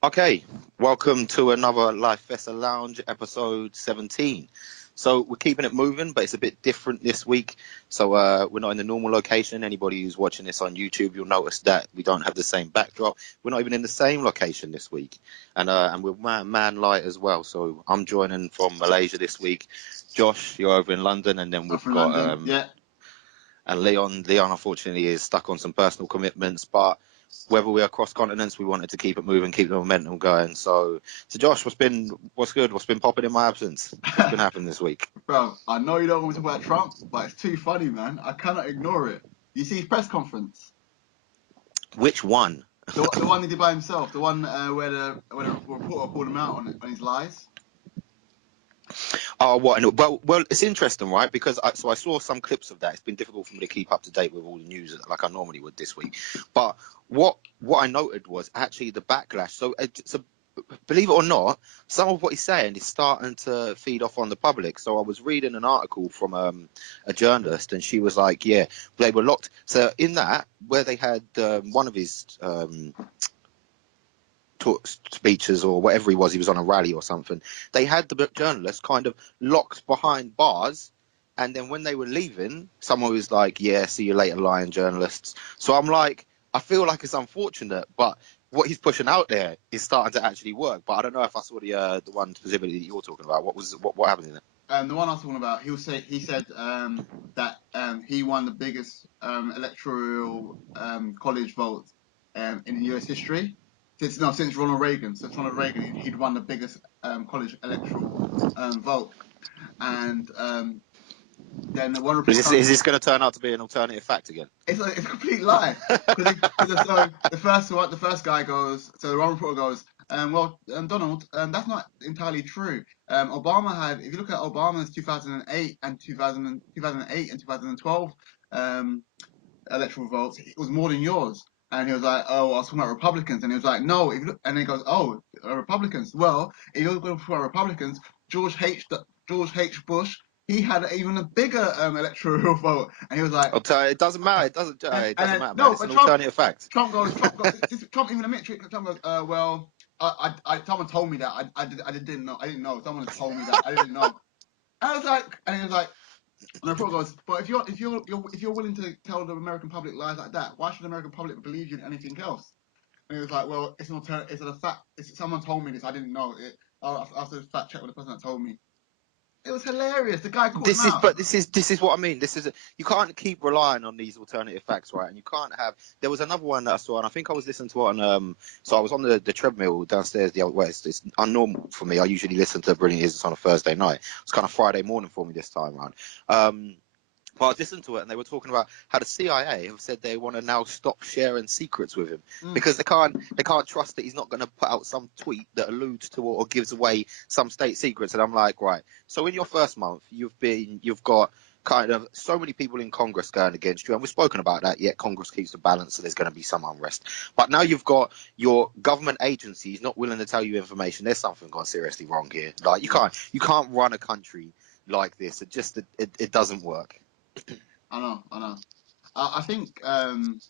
Okay, welcome to another Lifessa Lounge, episode 17. So we're keeping it moving, but it's a bit different this week. So we're not in the normal location. Anybody who's watching this on YouTube, you'll notice that we don't have the same backdrop. We're not even in the same location this week, and we're man light as well. So I'm joining from Malaysia this week. Josh, you're over in London, and then I'm we've from got London. Yeah. and Leon. Leon unfortunately is stuck on some personal commitments, but whether we're across continents, we wanted to keep it moving, keep the momentum going. So Josh, what's good? What's been popping in my absence? What's been happening this week? Bro, I know you don't want me to talk about Trump, but it's too funny, man. I cannot ignore it. You see his press conference? Which one? The one he did by himself, the one where the reporter called him out on his lies. Oh, what? Well, it's interesting, right? Because I saw some clips of that. It's been difficult for me to keep up to date with all the news like I normally would this week. But what I noted was actually the backlash. So believe it or not, some of what he's saying is starting to feed off on the public. So I was reading an article from a journalist, and she was like, "Yeah, they were locked." So in that, where they had one of his speeches or whatever he was on a rally or something, they had the journalists kind of locked behind bars, and then when they were leaving, someone was like, "Yeah, see you later, lying journalists." So I'm like, I feel like it's unfortunate, but what he's pushing out there is starting to actually work. But I don't know if I saw the one specifically that you're talking about. What happened in it? The one I was talking about, he said that he won the biggest electoral college vote in US history since Ronald Reagan. Since Ronald Reagan, he'd won the biggest college electoral vote, and then one report comes. Is this going to turn out to be an alternative fact again? It's a complete lie. Because so the first guy goes, so the one reporter goes, Donald, that's not entirely true. Obama had, if you look at Obama's 2008 and 2012 electoral votes, it was more than yours. And he was like, oh, I was talking about Republicans. And he was like, no. If you look, and then he goes, oh, Republicans. Well, if you're going to talk about Republicans, George H. Bush, he had even a bigger electoral vote. And he was like, It doesn't matter. It doesn't then, matter, man. no, It's but an alternative fact. Trump even admits it. Trump goes, well, someone told me that. I didn't know. I didn't know. Someone has told me that. I didn't know. And I was like, and he was like, and the reporter goes, but if you're willing to tell the American public lies like that, why should the American public believe you in anything else? And he was like, well, it's an alternative. It's a fact. Someone told me this. I didn't know it. I have to fact check with the person that told me. It was hilarious. The guy called him out. This is what I mean. You can't keep relying on these alternative facts, right? And you can't have. There was another one that I saw, and I think I was listening to it on. So I was on the treadmill downstairs the other way. It's unnormal for me. I usually listen to Brilliant Idiots on a Thursday night. It's kind of Friday morning for me this time around. But I was listening to it, and they were talking about how the CIA have said they want to now stop sharing secrets with him because they can't trust that he's not going to put out some tweet that alludes to or gives away some state secrets. And I'm like, right. So in your first month, you've got kind of so many people in Congress going against you, and we've spoken about that. Yet Congress keeps the balance, so there's going to be some unrest. But now you've got your government agencies not willing to tell you information. There's something gone seriously wrong here. Like you can't run a country like this. It doesn't work. I know. I think the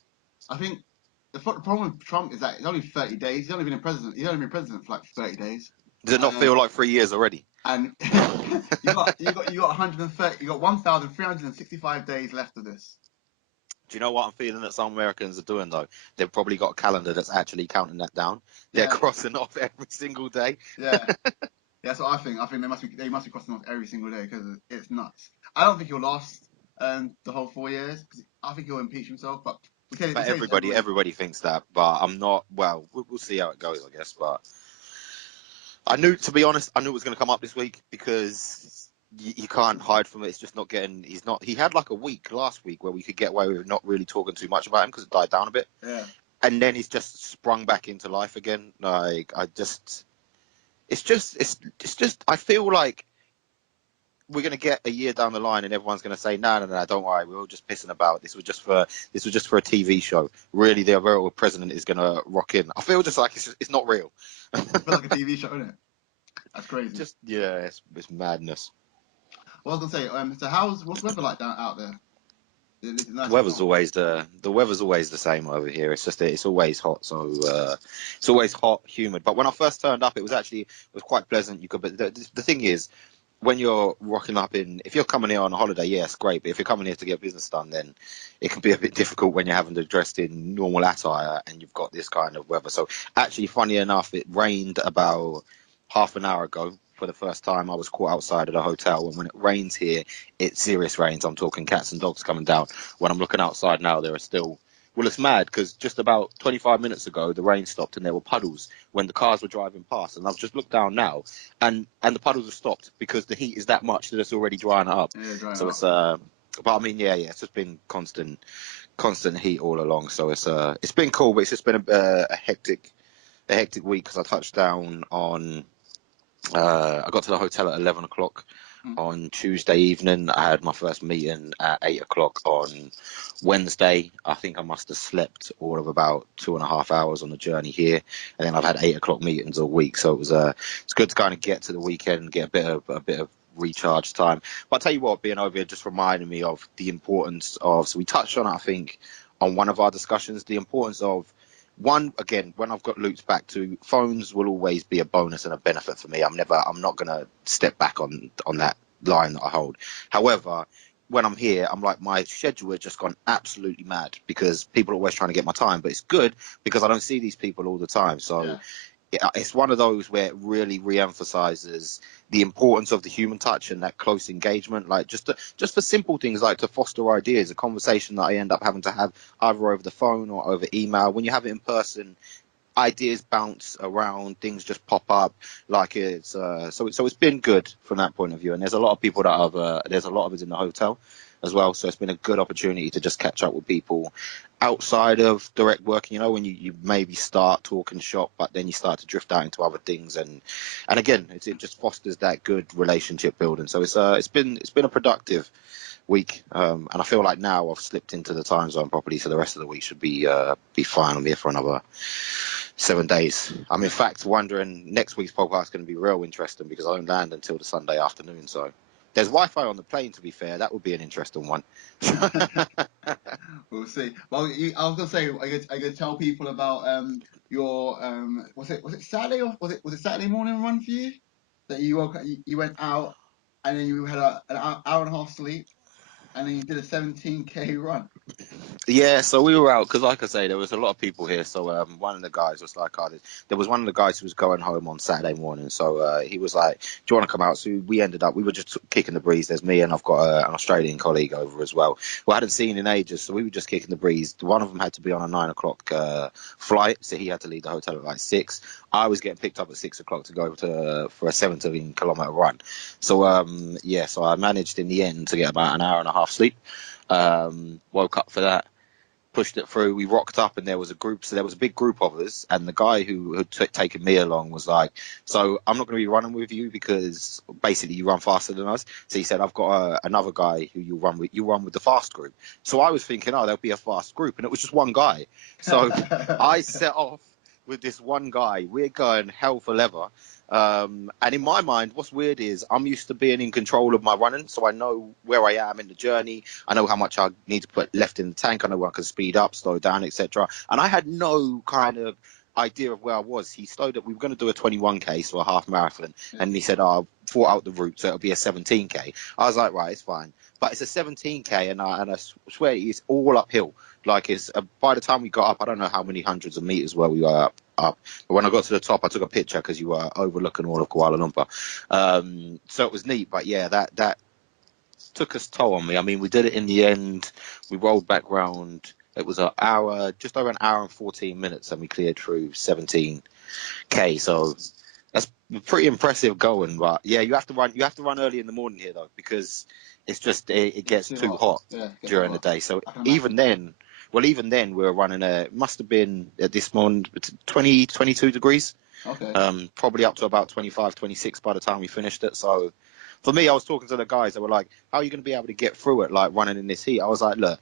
problem with Trump is that it's only 30 days. He's only been president. He's only been president for like 30 days. Does it not feel like 3 years already? And you got 130. You got 1,365 days left of this. Do you know what I'm feeling that some Americans are doing though? They've probably got a calendar that's actually counting that down. They're crossing off every single day. Yeah. That's what I think. I think they must be crossing off every single day because it's nuts. I don't think he'll last the whole 4 years. I think he'll impeach himself. But Everybody thinks that, but I'm not. Well, we'll see how it goes, I guess. But to be honest, I knew it was going to come up this week because you can't hide from it. It's just not getting. He had like a week last week where we could get away with not really talking too much about him because it died down a bit. Yeah. And then he's just sprung back into life again. Like it's just. I feel like we're going to get a year down the line and everyone's going to say, no, don't worry, we were all just pissing about. This was just for a TV show. Really, the real president is going to rock in. I feel just like it's not real. I feel like a TV show, isn't it? That's crazy. It's madness. What I was gonna say, so what's the weather like out there? It's The nice and weather's hot. always the weather's always the same over here. It's just that it's always hot, so it's always hot, humid. But when I first turned up, it was quite pleasant. You could, but the thing is, when you're rocking up if you're coming here on a holiday, yeah, it's great. But if you're coming here to get business done, then it can be a bit difficult when you're having to dress in normal attire and you've got this kind of weather. So actually, funny enough, it rained about half an hour ago for the first time. I was caught outside at a hotel, and when it rains here, it's serious rains. I'm talking cats and dogs coming down. When I'm looking outside now, there are still. Well, it's mad because just about 25 minutes ago, the rain stopped and there were puddles when the cars were driving past. And I've just looked down now, and the puddles have stopped because the heat is that much that it's already drying up. Yeah, drying So up. it's but I mean, yeah, it's just been constant heat all along. So it's been cool, but it's just been a hectic week because I touched down on. I got to the hotel at 11 o'clock Mm. on Tuesday evening. I had my first meeting at 8 o'clock on Wednesday. I think I must have slept all of about 2.5 hours on the journey here, and then I've had 8 o'clock meetings all week. So it's good to kind of get to the weekend and get a bit of recharge time. But I'll tell you what, being over here just reminded me of the importance of. So we touched on it, I think, on one of our discussions, the importance of one, again, when I've got loops back to phones will always be a bonus and a benefit for me. I'm not gonna step back on that line that I hold. However, when I'm here, I'm like, my schedule has just gone absolutely mad because people are always trying to get my time, but it's good because I don't see these people all the time. So Yeah. it's one of those where it really re-emphasizes the importance of the human touch and that close engagement, like just for simple things like to foster ideas, a conversation that I end up having to have either over the phone or over email. When you have it in person, ideas bounce around, things just pop up. Like so it's been good from that point of view. And there's a lot of people that have there's a lot of us in the hotel as well, so it's been a good opportunity to just catch up with people outside of direct working. You know, when you maybe start talking shop, but then you start to drift out into other things, and again, it just fosters that good relationship building. So it's been a productive week, and I feel like now I've slipped into the time zone properly, so the rest of the week should be fine. I'm here for another 7 days. I'm in Yeah. fact wondering next week's podcast is going to be real interesting because I don't land until the Sunday afternoon. So there's Wi-Fi on the plane. To be fair, that would be an interesting one. We'll see. Well, I was gonna say, I could tell people about your was it Saturday or was it Saturday morning run for you that you woke up, you went out and then you had an hour and a half sleep and then you did a 17K run. Yeah, so we were out because, like I say, there was a lot of people here. So one of the guys was like, there was one of the guys who was going home on Saturday morning. So he was like, "Do you want to come out?" So we were just kicking the breeze. There's me and I've got an Australian colleague over as well, who I hadn't seen in ages. So we were just kicking the breeze. One of them had to be on a 9 o'clock flight, so he had to leave the hotel at like 6. I was getting picked up at 6 o'clock to go for a 17-kilometer run. So yeah, so I managed in the end to get about an hour and a half sleep. Woke up for that, pushed it through. We rocked up, and there was a group. So there was a big group of us, and the guy who had taken me along was like, "So I'm not going to be running with you because basically you run faster than us." So he said, "I've got another guy who you run with. You run with the fast group." So I was thinking, "Oh, there'll be a fast group," and it was just one guy. So I set off with this one guy. We're going hell for leather. And in my mind, what's weird is I'm used to being in control of my running, so I know where I am in the journey. I know how much I need to put left in the tank. I know where I can speed up, slow down, etc. And I had no kind of idea of where I was. He slowed up. We were going to do a 21K, so a half marathon, Yeah. and he said, "Oh, I'll thought out the route, so it'll be a 17K." I was like, "Right, it's fine." But it's a 17K, and I swear it's all uphill. Like it's by the time we got up, I don't know how many hundreds of meters where we were up. But when I got to the top, I took a picture because you were overlooking all of Kuala Lumpur. So it was neat. But yeah, that took its toll on me. I mean, we did it in the end. We rolled back round. It was an hour, just over an hour and 14 minutes, and we cleared through 17K. So that's pretty impressive going. But yeah, you have to run. You have to run early in the morning here though, because it's just it It's gets too too hot. hot Yeah, it gets during the hotter. day. So I can even imagine. then, well, even then we were running it must have been at this morning 20, 22 degrees. Okay. Probably up to about 25, 26 by the time we finished it. So for me, I was talking to the guys that were like, "How are you going to be able to get through it, like running in this heat?" I was like, "Look,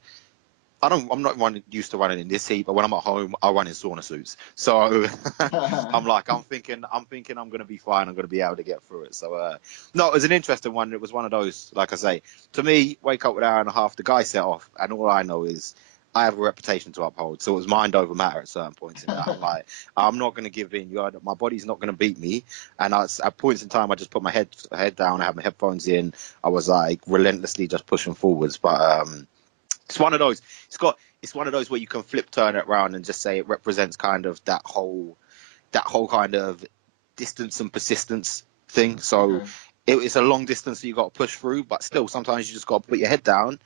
I'm not used to running in this heat, but when I'm at home, I run in sauna suits. So I'm thinking I'm going to be fine. I'm going to be able to get through it. So no, it was an interesting one. It was one of those, like I say, to me, wake up with an hour and a half. The guy set off, and all I know is I have a reputation to uphold. So it was mind over matter at certain points in that. I'm like, I'm not going to give in. My body's not going to beat me. And at points in time, I just put my head down. I had my headphones in. I was like relentlessly just pushing forwards, but. It's one of those. It's one of those where you can turn it around and just say it represents kind of that whole kind of distance and persistence thing. So Okay. it's a long distance that you got to push through, but still sometimes you just got to put your head down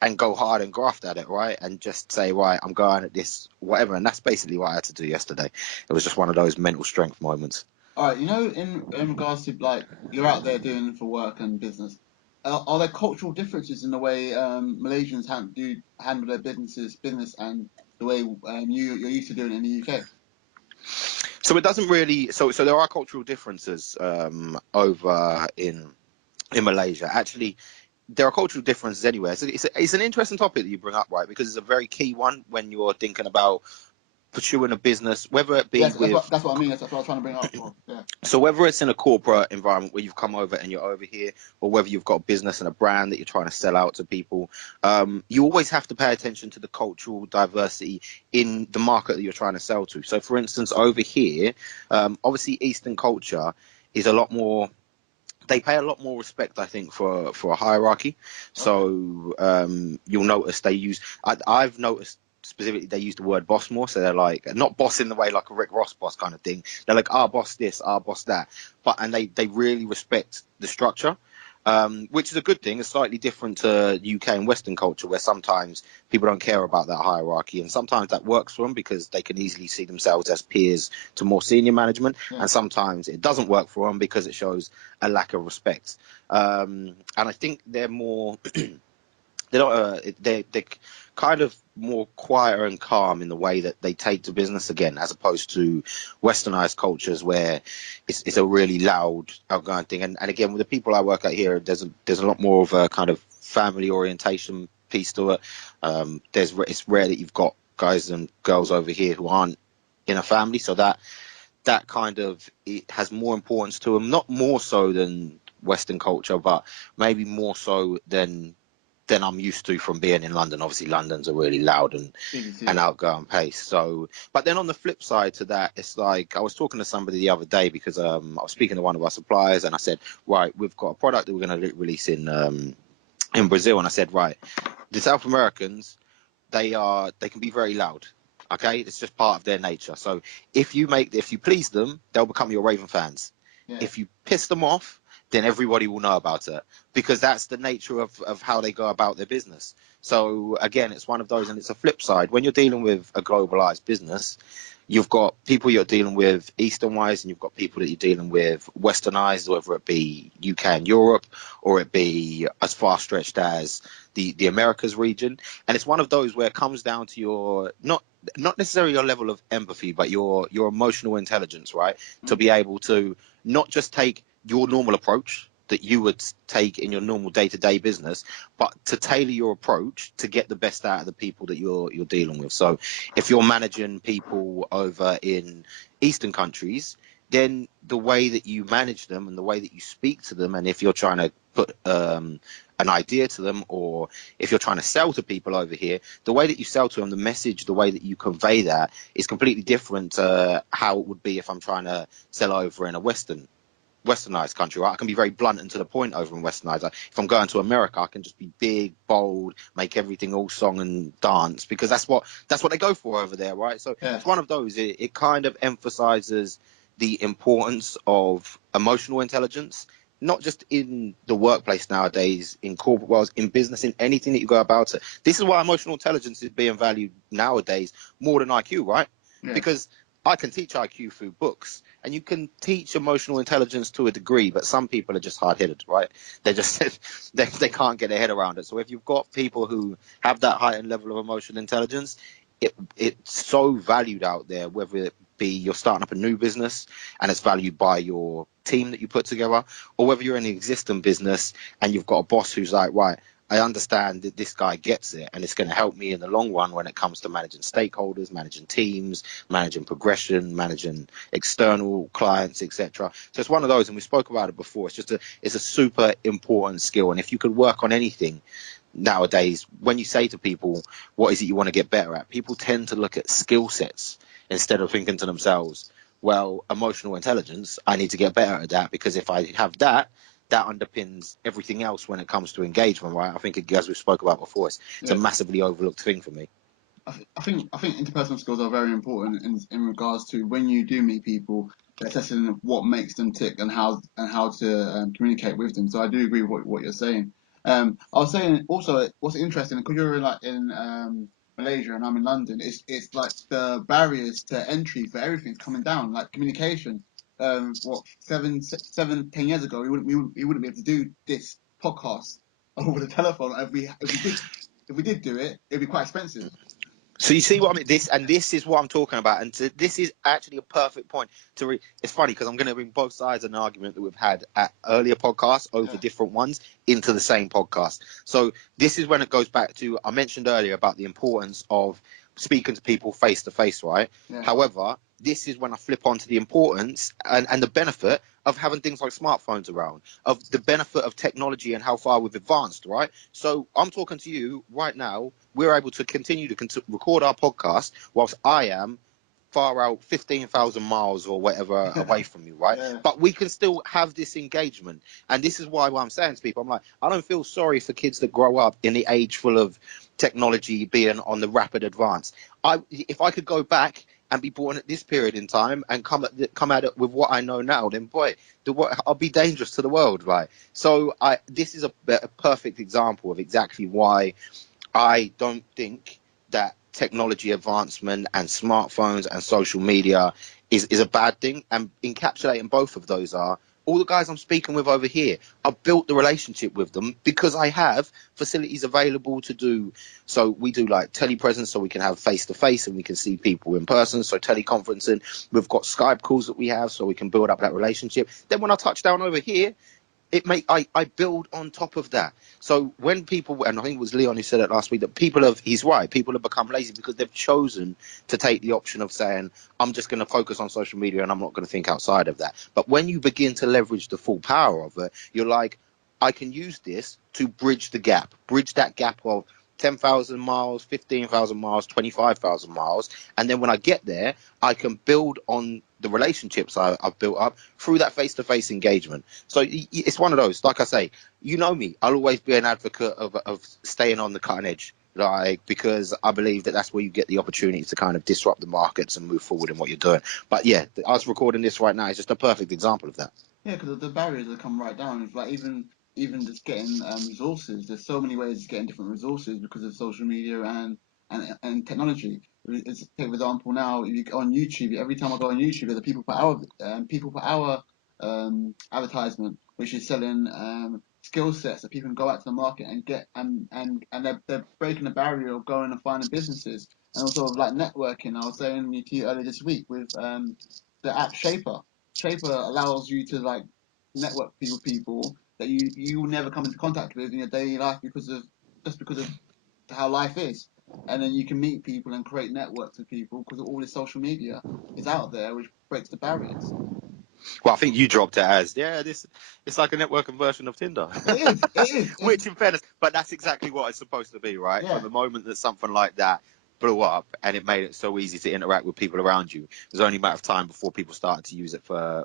and go hard and graft at it, right? And just say, right, I'm going at this, whatever. And that's basically what I had to do yesterday. It was just one of those mental strength moments. All right, in regards to like you're out there doing for work and business, are there cultural differences in the way Malaysians handle their business and the way you're used to doing it in the UK? So it doesn't really. So there are cultural differences over in Malaysia. Actually, there are cultural differences anywhere. So it's an interesting topic that you bring up, right? Because it's a very key one when you're thinking about pursuing a business, whether it be Yes, with that's what I mean. That's what I was trying to bring up. Well, yeah. so whether it's in a corporate environment where you've come over and you're over here, or whether you've got a business and a brand that you're trying to sell out to people, you always have to pay attention to the cultural diversity in the market that you're trying to sell to. So, for instance, over here, obviously Eastern culture is a lot more. They pay a lot more respect, I think, for a hierarchy. Okay. So you'll notice they use. I've noticed specifically they use the word boss more. So they're like not boss in the way like a Rick Ross boss kind of thing. They're like our boss this, our boss that. And they really respect the structure. Which is a good thing. It's slightly different to UK and Western culture, where sometimes people don't care about that hierarchy, and sometimes that works for them because they can easily see themselves as peers to more senior management, Yeah. and sometimes it doesn't work for them because it shows a lack of respect. And I think they're more they're not they're kind of more quieter and calm in the way that they take to business again, as opposed to westernized cultures where it's a really loud outgoing thing. And again, with the people I work at here, there's a lot more of a kind of family orientation piece to it. It's rare that you've got guys and girls over here who aren't in a family, so that kind of it has more importance to them, not more so than Western culture, but maybe more so than I'm used to from being in London. Obviously, London's a really loud Busy and city. outgoing pace. So, but then on the flip side to that, it's like I was talking to somebody the other day because I was speaking to one of our suppliers, and I said, right, we've got a product that we're going to release in Brazil, and I said, right, the South Americans, they can be very loud. Okay, it's just part of their nature. So if you please them, they'll become your Raven fans. Yeah. If you piss them off, then everybody will know about it because that's the nature of how they go about their business. So again, it's one of those, and it's a flip side. When you're dealing with a globalized business, you've got people you're dealing with Eastern wise, and you've got people that you're dealing with Westernized, whether it be UK and Europe, or it be as far stretched as the Americas region. And it's one of those where it comes down to your not necessarily your level of empathy, but your emotional intelligence, right? To be able to not just take your normal approach that you would take in your normal day-to-day business, but to tailor your approach to get the best out of the people that you're dealing with. So if you're managing people over in Eastern countries, then the way that you manage them and the way that you speak to them, and if you're trying to put an idea to them, or if you're trying to sell to people over here, the way that you sell to them, the message, the way that you convey that is completely different to how it would be if I'm trying to sell over in a westernized country, right? I can be very blunt and to the point over in westernized. Like, if I'm going to America, I can just be big, bold, make everything all song and dance because that's what they go for over there, right? So Yeah. it's one of those. It kind of emphasizes the importance of emotional intelligence, not just in the workplace nowadays, in corporate worlds, in business, in anything that you go about it. This is why emotional intelligence is being valued nowadays more than IQ, right? Yeah. Because I can teach IQ through books, and you can teach emotional intelligence to a degree, but some people are just hard-headed, right? They just they can't get their head around it. So if you've got people who have that heightened level of emotional intelligence, it's so valued out there, whether it be you're starting up a new business and it's valued by your team that you put together, or whether you're in an existing business and you've got a boss who's like, right, I understand that this guy gets it, and it's going to help me in the long run when it comes to managing stakeholders, managing teams, managing progression, managing external clients, etc. So it's one of those, and we spoke about it before. It's a super important skill, and if you could work on anything nowadays, when you say to people, what is it you want to get better at, people tend to look at skill sets instead of thinking to themselves, well, emotional intelligence, I need to get better at that, because if I have that, that underpins everything else when it comes to engagement, right? I think, as we spoke about before, it's a massively overlooked thing for me. I think interpersonal skills are very important in regards to when you do meet people, assessing what makes them tick and how to communicate with them. So I do agree with what you're saying. I was saying also what's interesting, because you're in Malaysia and I'm in London. It's like the barriers to entry for everything's coming down, like communication. What 10 years ago we wouldn't be able to do this podcast over the telephone. If we did do it, it'd be quite expensive. So you see what I mean? This is what I'm talking about, and this is actually a perfect point to. It's funny because I'm going to bring both sides of an argument that we've had at earlier podcasts over different ones into the same podcast. So this is when it goes back to, I mentioned earlier about the importance of speaking to people face to face, right? Yeah. However, this is when I flip onto the importance and the benefit of having things like smartphones around, of the benefit of technology and how far we've advanced, right? So I'm talking to you right now. We're able to continue to record our podcast whilst I am far out 15,000 miles or whatever away from you, right? Yeah. But we can still have this engagement. And this is why I'm saying to people, I'm like, I don't feel sorry for kids that grow up in the age full of technology being on the rapid advance. If I could go back and be born at this period in time and come at it with what I know now, then boy, I'll be dangerous to the world, right? So this is a perfect example of exactly why I don't think that technology advancement and smartphones and social media is a bad thing. And encapsulating both of those are, all the guys I'm speaking with over here, I've built the relationship with them because I have facilities available to do. So we do like telepresence, so we can have face to face and we can see people in person. So teleconferencing, we've got Skype calls that we have, so we can build up that relationship. Then when I touch down over here, I build on top of that. So when people, and I think it was Leon who said it last week, that he's right, people have become lazy because they've chosen to take the option of saying, I'm just going to focus on social media and I'm not going to think outside of that. But when you begin to leverage the full power of it, you're like, I can use this to bridge that gap of 10,000 miles, 15,000 miles, 25,000 miles. And then when I get there, I can build on the relationships I've built up through that face-to-face engagement. So it's one of those, like I say, you know me, I'll always be an advocate of staying on the cutting edge. Like, because I believe that that's where you get the opportunity to kind of disrupt the markets and move forward in what you're doing. But yeah, us recording this right now is just a perfect example of that. Yeah, because the barriers have come right down. It's like even just getting resources. There's so many ways of getting different resources because of social media and technology. Take for example now, if you go on YouTube, every time I go on YouTube, there's a people per hour advertisement, which is selling skill sets that people can go out to the market and get and they're breaking the barrier of going and finding businesses and also like networking. I was saying to you earlier this week with the app Shaper. Shaper allows you to like network with people that you will never come into contact with in your daily life because of how life is, and then you can meet people and create networks with people because all this social media is out there, which breaks the barriers. Well, I think you dropped it as, this it's like a networking version of Tinder. It is. Which, in fairness, but that's exactly what it's supposed to be, right? From Yeah. the moment that something like that blew up and it made it so easy to interact with people around you, it was only a matter of time before people started to use it for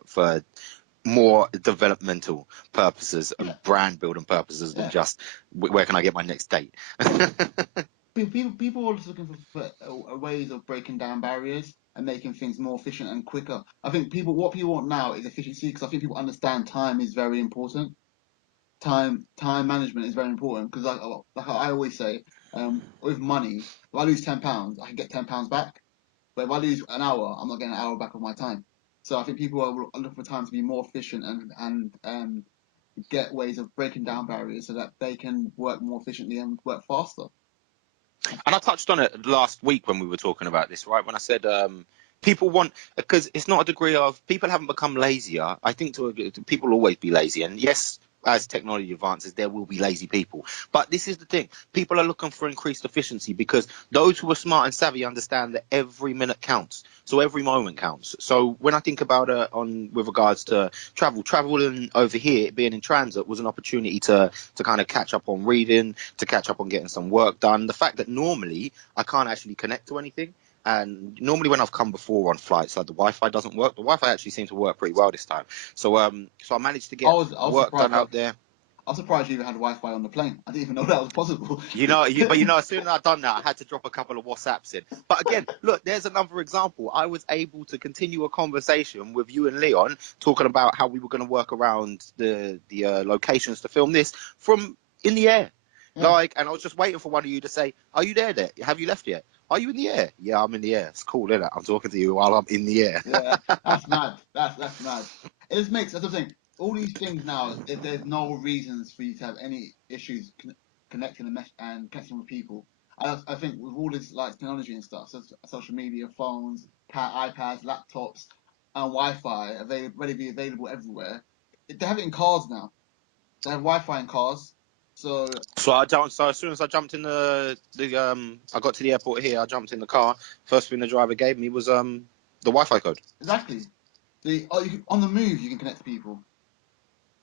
more developmental purposes and Yeah. brand building purposes than Yeah. just where can I get my next date. People are just looking for ways of breaking down barriers and making things more efficient and quicker. I think what people want now is efficiency, because I think people understand time is very important. Time management is very important because like I always say, with money, if I lose £10, I can get £10 back. But if I lose an hour, I'm not getting an hour back of my time. So I think people are looking for time to be more efficient and get ways of breaking down barriers so that they can work more efficiently and work faster. And I touched on it last week when we were talking about this, right? When I said people want, because it's not a degree of people haven't become lazier. I think people will always be lazy, and yes, as technology advances, there will be lazy people. But this is the thing. People are looking for increased efficiency because those who are smart and savvy understand that every minute counts. So every moment counts. So when I think about it with regards to traveling over here, being in transit was an opportunity to kind of catch up on reading, to catch up on getting some work done. The fact that normally I can't actually connect to anything. And normally when I've come before on flights, like the Wi-Fi doesn't work. The Wi-Fi actually seemed to work pretty well this time. So I managed to get I was work done surprised. out there. I was surprised you even had Wi-Fi on the plane. I didn't even know that was possible. As soon as I done that, I had to drop a couple of WhatsApps in. But again, look, there's another example. I was able to continue a conversation with you and Leon talking about how we were going to work around the locations to film this from in the air. Yeah. And I was just waiting for one of you to say, "Are you there? Have you left yet? Are you in the air?" Yeah, I'm in the air. It's cool, isn't it? I'm talking to you while I'm in the air. Yeah, that's mad. That's mad. It just makes that's the thing. All these things now, if there's no reasons for you to have any issues connecting and connecting with people, I think with all this like technology and stuff, so social media, phones, iPads, laptops, and Wi-Fi ready to be available everywhere. They have it in cars now. They have Wi-Fi in cars. So So as soon as I jumped in I got to the airport here. I jumped in the car. First thing the driver gave me was the Wi-Fi code. exactly, on the move you can connect to people.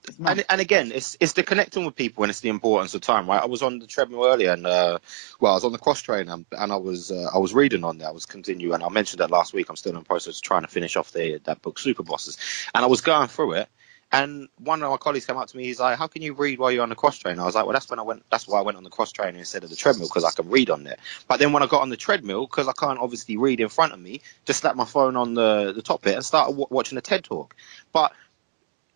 It's mad. And again, it's the connecting with people and it's the importance of time, right? I was on the treadmill earlier and I was on the cross trainer and I was reading on there. I was continuing, and I mentioned that last week. I'm still in the process of trying to finish off that book, Super Bosses, and I was going through it. And one of my colleagues came up to me. He's like, "How can you read while you're on the cross trainer?" I was like, "Well, that's why I went on the cross trainer instead of the treadmill, because I can read on there." But then when I got on the treadmill, because I can't obviously read in front of me, just slapped my phone on the top bit and started watching a TED talk. But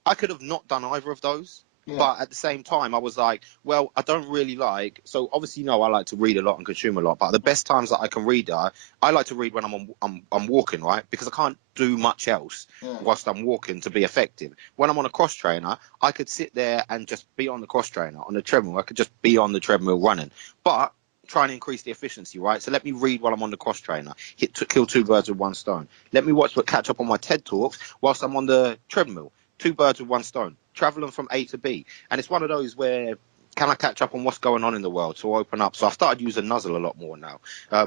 I could have not done either of those. Yeah, But at the same time, I was like, well, I don't really like. So obviously, I like to read a lot and consume a lot. But the best times that I can read I like to read when I'm walking, right? Because I can't do much else yeah. whilst I'm walking to be effective. When I'm on a cross trainer, I could sit there and just be on the cross trainer. On the treadmill, I could just be on the treadmill running. But try and increase the efficiency, right? So let me read while I'm on the cross trainer. Kill two birds with one stone. Let me catch up on my TED talks whilst I'm on the treadmill. Two birds with one stone, traveling from A to B. And it's one of those where, can I catch up on what's going on in the world? So open up. So I've started using Nuzzle a lot more now.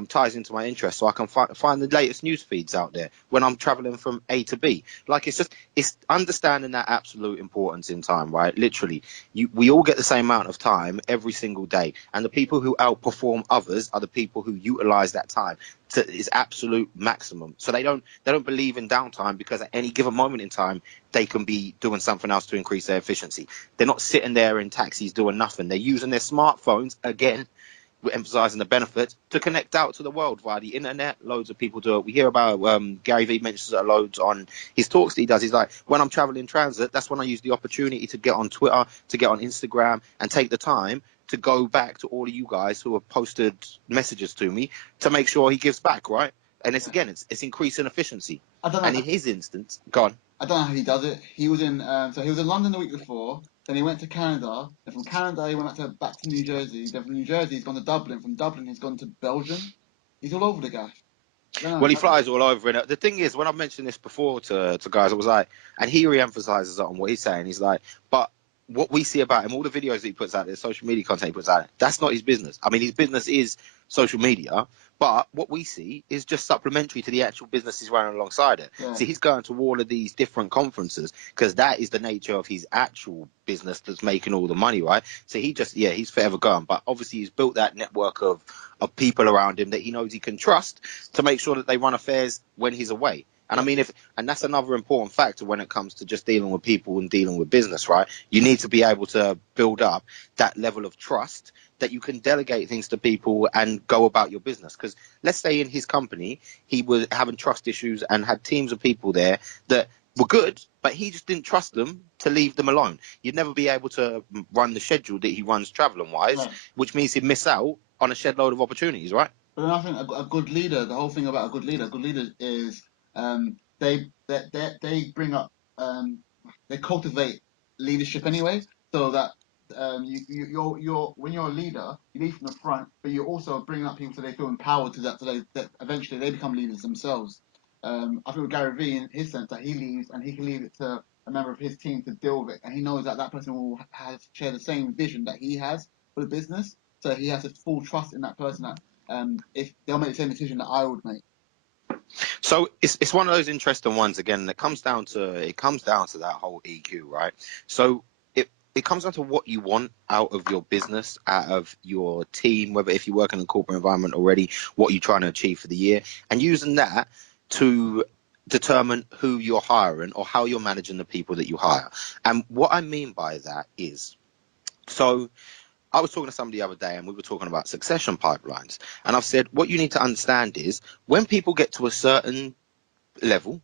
Ties into my interest, so I can find the latest news feeds out there when I'm traveling from A to B. Like it's understanding that absolute importance in time, right? Literally, we all get the same amount of time every single day, and the people who outperform others are the people who utilize that time to its absolute maximum. So they don't believe in downtime, because at any given moment in time they can be doing something else to increase their efficiency. They're not sitting there in taxis doing nothing. They're using their smartphones, again, we're emphasizing the benefits, to connect out to the world via the internet. Loads of people do it. We hear about Gary Vee mentions it loads on his talks that he does. He's like, when I'm traveling in transit, that's when I use the opportunity to get on Twitter, to get on Instagram, and take the time to go back to all of you guys who have posted messages to me to make sure he gives back, right? And Yeah. it's increasing efficiency. I don't And know. in his instance, gone. I don't know how he does it. He was in he was in London the week before. Then he went to Canada. And from Canada he went back to New Jersey. Then from New Jersey he's gone to Dublin. From Dublin he's gone to Belgium. He's all over the gaff. I don't know how Well, he he does it. flies all over. And the thing is, when I mentioned this before to guys, I was like, and he re-emphasizes on what he's saying. He's like, but what we see about him, all the videos that he puts out there, social media content he puts out, that's not his business. I mean, his business is social media, but what we see is just supplementary to the actual business he's running alongside it. Yeah. So he's going to all of these different conferences because that is the nature of his actual business that's making all the money, right? So he's forever gone. But obviously he's built that network of people around him that he knows he can trust to make sure that they run affairs when he's away. And I mean, and that's another important factor when it comes to just dealing with people and dealing with business, right? You need to be able to build up that level of trust that you can delegate things to people and go about your business. Because let's say in his company, he was having trust issues and had teams of people there that were good, but he just didn't trust them to leave them alone. You'd never be able to run the schedule that he runs traveling wise, Yeah. which means he'd miss out on a shed load of opportunities, right? But then I think a good leader, the whole thing about a good leader is they bring up they cultivate leadership anyway, so that you're when you're a leader, you lead from the front, but you also bring up people so they feel empowered to that, so that eventually they become leaders themselves. I feel Gary Vee in his sense that he leaves and he can leave it to a member of his team to deal with it, and he knows that that person will share the same vision that he has for the business, so he has a full trust in that person that if they'll make the same decision that I would make. So it's one of those interesting ones again. It comes down to that whole EQ, right? So it comes down to what you want out of your business, out of your team, whether if you work in a corporate environment already, what you're trying to achieve for the year, and using that to determine who you're hiring or how you're managing the people that you hire. And what I mean by that is, so I was talking to somebody the other day and we were talking about succession pipelines. And I've said, what you need to understand is when people get to a certain level,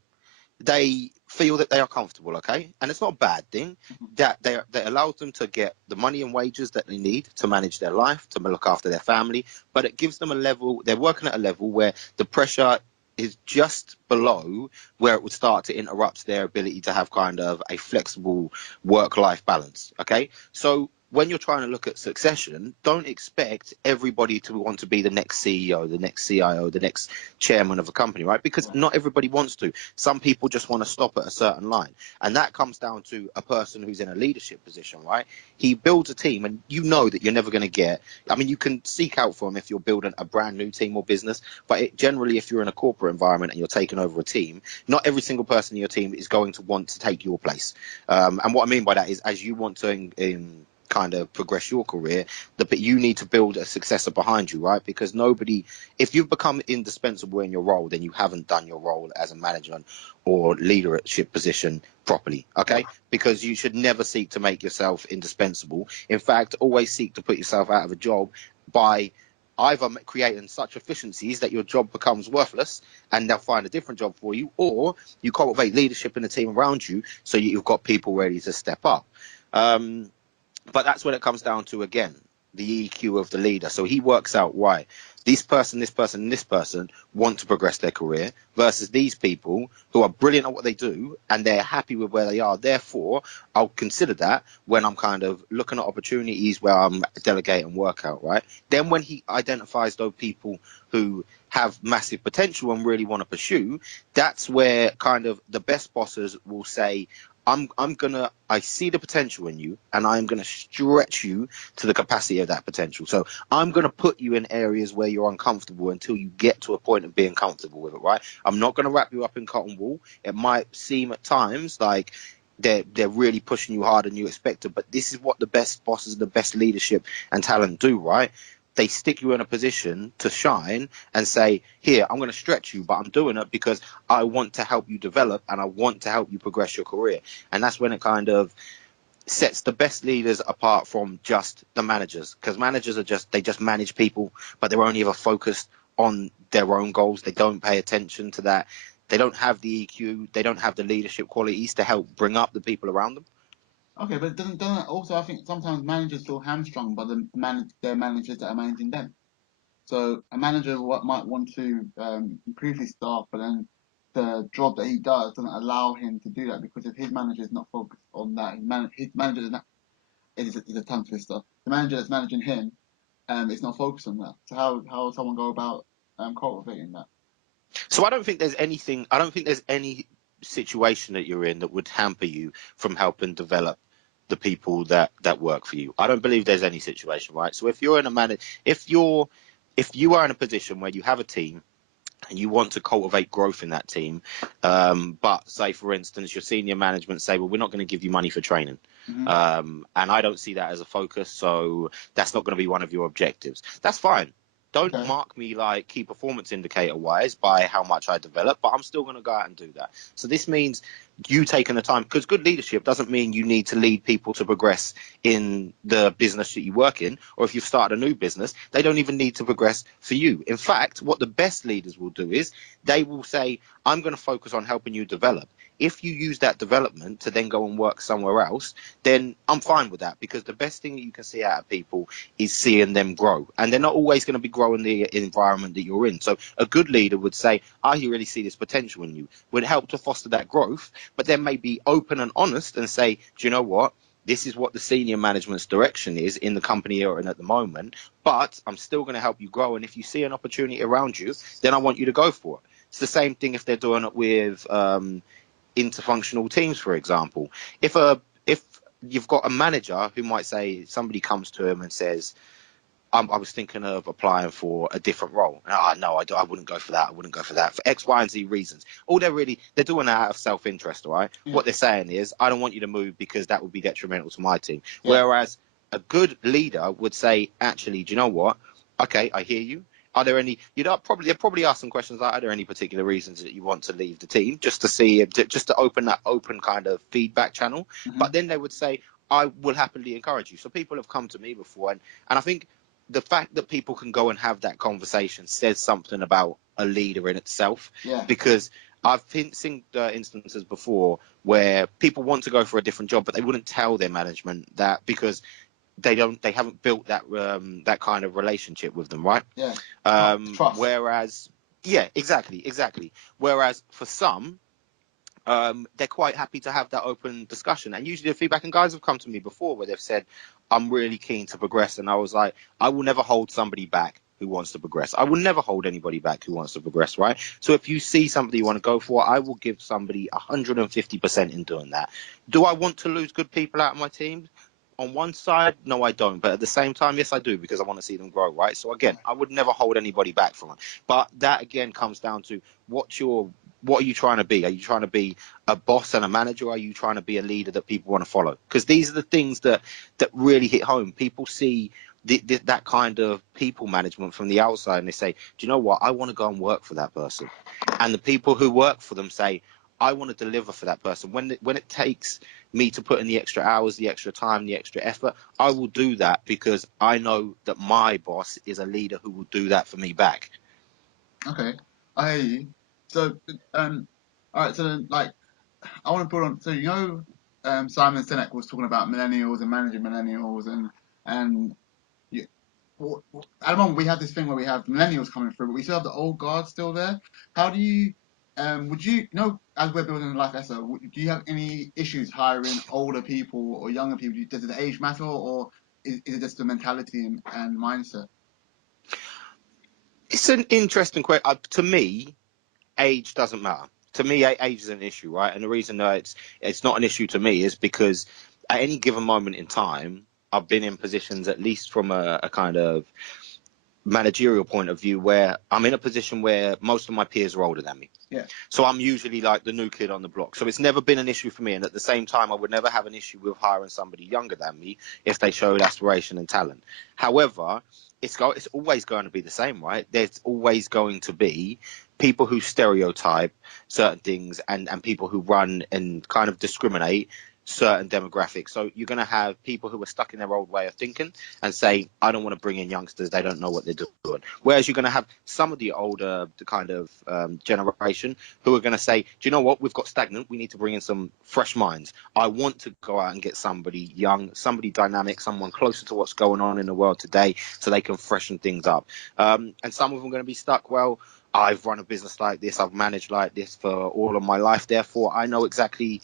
they feel that they are comfortable, okay? And it's not a bad thing that that allows them to get the money and wages that they need to manage their life, to look after their family, but it gives them a level, they're working at a level where the pressure is just below where it would start to interrupt their ability to have kind of a flexible work-life balance, okay? So when you're trying to look at succession, don't expect everybody to want to be the next CEO, the next CIO, the next chairman of a company, right? Because not everybody wants to. Some people just want to stop at a certain line. And that comes down to a person who's in a leadership position, right? He builds a team and you know that you're never going to get, I mean, you can seek out for him if you're building a brand new team or business, but generally if you're in a corporate environment and you're taking over a team, not every single person in your team is going to want to take your place. And what I mean by that is as you want to kind of progress your career, but you need to build a successor behind you, right? Because nobody, if you've become indispensable in your role, then you haven't done your role as a management or leadership position properly, okay? Because you should never seek to make yourself indispensable. In fact, always seek to put yourself out of a job by either creating such efficiencies that your job becomes worthless and they'll find a different job for you, or you cultivate leadership in the team around you so you've got people ready to step up. But that's when it comes down to, again, the EQ of the leader. So he works out why this person, and this person want to progress their career versus these people who are brilliant at what they do and they're happy with where they are. Therefore, I'll consider that when I'm kind of looking at opportunities where I'm delegate and work out, right? Then when he identifies those people who have massive potential and really want to pursue, that's where kind of the best bosses will say, I see the potential in you and I'm gonna stretch you to the capacity of that potential. So I'm gonna put you in areas where you're uncomfortable until you get to a point of being comfortable with it, right? I'm not gonna wrap you up in cotton wool. It might seem at times like they're really pushing you harder than you expected, but this is what the best bosses, the best leadership and talent do, right? They stick you in a position to shine and say, here, I'm going to stretch you, but I'm doing it because I want to help you develop and I want to help you progress your career. And that's when it kind of sets the best leaders apart from just the managers, because managers are they just manage people, but they're only ever focused on their own goals. They don't pay attention to that. They don't have the EQ. They don't have the leadership qualities to help bring up the people around them. Okay, but doesn't also I think sometimes managers feel hamstrung by their managers that are managing them. So a manager might want to improve his staff, but then the job that he does doesn't allow him to do that because if his manager is not focused on that, his manager is not is a tongue twister. The manager that's managing him is not focused on that. So how will someone go about cultivating that? So I don't think there's any situation that you're in that would hamper you from helping develop the people that work for you. I don't believe there's any situation, right? So if you're in a if you are in a position where you have a team and you want to cultivate growth in that team, but say for instance your senior management say, well, we're not going to give you money for training, Mm-hmm. and I don't see that as a focus, so that's not going to be one of your objectives. That's fine. Don't Okay. mark me like key performance indicator wise by how much I develop, but I'm still going to go out and do that. So this means you taking the time, because good leadership doesn't mean you need to lead people to progress in the business that you work in, or if you've started a new business, they don't even need to progress for you. In fact, what the best leaders will do is they will say, I'm going to focus on helping you develop. If you use that development to then go and work somewhere else, then I'm fine with that, because the best thing that you can see out of people is seeing them grow. And they're not always going to be growing the environment that you're in. So a good leader would say, I really see this potential in you, would help to foster that growth, but then maybe open and honest and say, do you know what? This is what the senior management's direction is in the company you're in at the moment, but I'm still going to help you grow. And if you see an opportunity around you, then I want you to go for it. It's the same thing if they're doing it with interfunctional teams, for example. If you've got a manager who might say, somebody comes to him and says, I was thinking of applying for a different role. No, I wouldn't go for that. I wouldn't go for that for X, Y, and Z reasons. All they're doing that out of self-interest, right? Yeah. What they're saying is, I don't want you to move because that would be detrimental to my team. Yeah. Whereas a good leader would say, actually, do you know what? Okay, I hear you. Are there any? There probably are some questions like, are there any particular reasons that you want to leave the team? Just to see, just to open that open kind of feedback channel. Mm-hmm. But then they would say, I will happily encourage you. So people have come to me before, and I think the fact that people can go and have that conversation says something about a leader in itself. Yeah. Because I've seen instances before where people want to go for a different job, but they wouldn't tell their management that because they haven't built that kind of relationship with them, right? Yeah. Trust. Whereas, yeah, exactly. Whereas for some, they're quite happy to have that open discussion. And usually the feedback, and guys have come to me before where they've said, I'm really keen to progress. And I was like, I will never hold somebody back who wants to progress. I will never hold anybody back who wants to progress, right? So if you see somebody you want to go for, I will give somebody 150% in doing that. Do I want to lose good people out of my team? On one side, no, I don't. But at the same time, yes, I do, because I want to see them grow, right? So again, I would never hold anybody back from it. But that again comes down to what are you trying to be? Are you trying to be a boss and a manager? Or are you trying to be a leader that people want to follow? Because these are the things that really hit home. People see that kind of people management from the outside, and they say, do you know what? I want to go and work for that person. And the people who work for them say, I want to deliver for that person. When it takes me to put in the extra hours, the extra time, the extra effort, I will do that because I know that my boss is a leader who will do that for me back. Okay, I hear you. So, all right. So, then, like, I want to put on. So, Simon Sinek was talking about millennials and managing millennials, and you, at the moment we have this thing where we have millennials coming through, but we still have the old guard still there. How do you, would you, as we're building Lifessa, do you have any issues hiring older people or younger people? Does the age matter, or is it just the mentality and mindset? It's an interesting question. To me, age doesn't matter. To me, age is an issue, right? And the reason that it's not an issue to me is because at any given moment in time, I've been in positions, at least from a kind of managerial point of view, where I'm in a position where most of my peers are older than me. Yeah. So I'm usually like the new kid on the block. So it's never been an issue for me. And at the same time, I would never have an issue with hiring somebody younger than me if they showed aspiration and talent. However, it's always going to be the same, right? There's always going to be people who stereotype certain things and people who run and kind of discriminate certain demographics. So you're going to have people who are stuck in their old way of thinking and say, I don't want to bring in youngsters, they don't know what they're doing. Whereas you're going to have some of the older kind of generation who are going to say, do you know what, we've got stagnant, we need to bring in some fresh minds. I want to go out and get somebody young, somebody dynamic, someone closer to what's going on in the world today so they can freshen things up. And some of them are going to be stuck, well, I've run a business like this, I've managed like this for all of my life, therefore I know exactly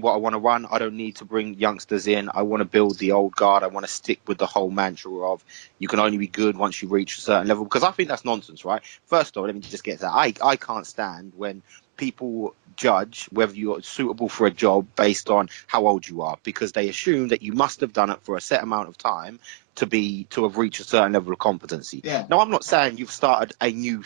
what I want to run. I don't need to bring youngsters in. I want to build the old guard. I want to stick with the whole mantra of you can only be good once you reach a certain level, because I think that's nonsense, right? First of all, let me just get to that. I can't stand when people judge whether you're suitable for a job based on how old you are, because they assume that you must have done it for a set amount of time to have reached a certain level of competency. Yeah. Now, I'm not saying you've started a new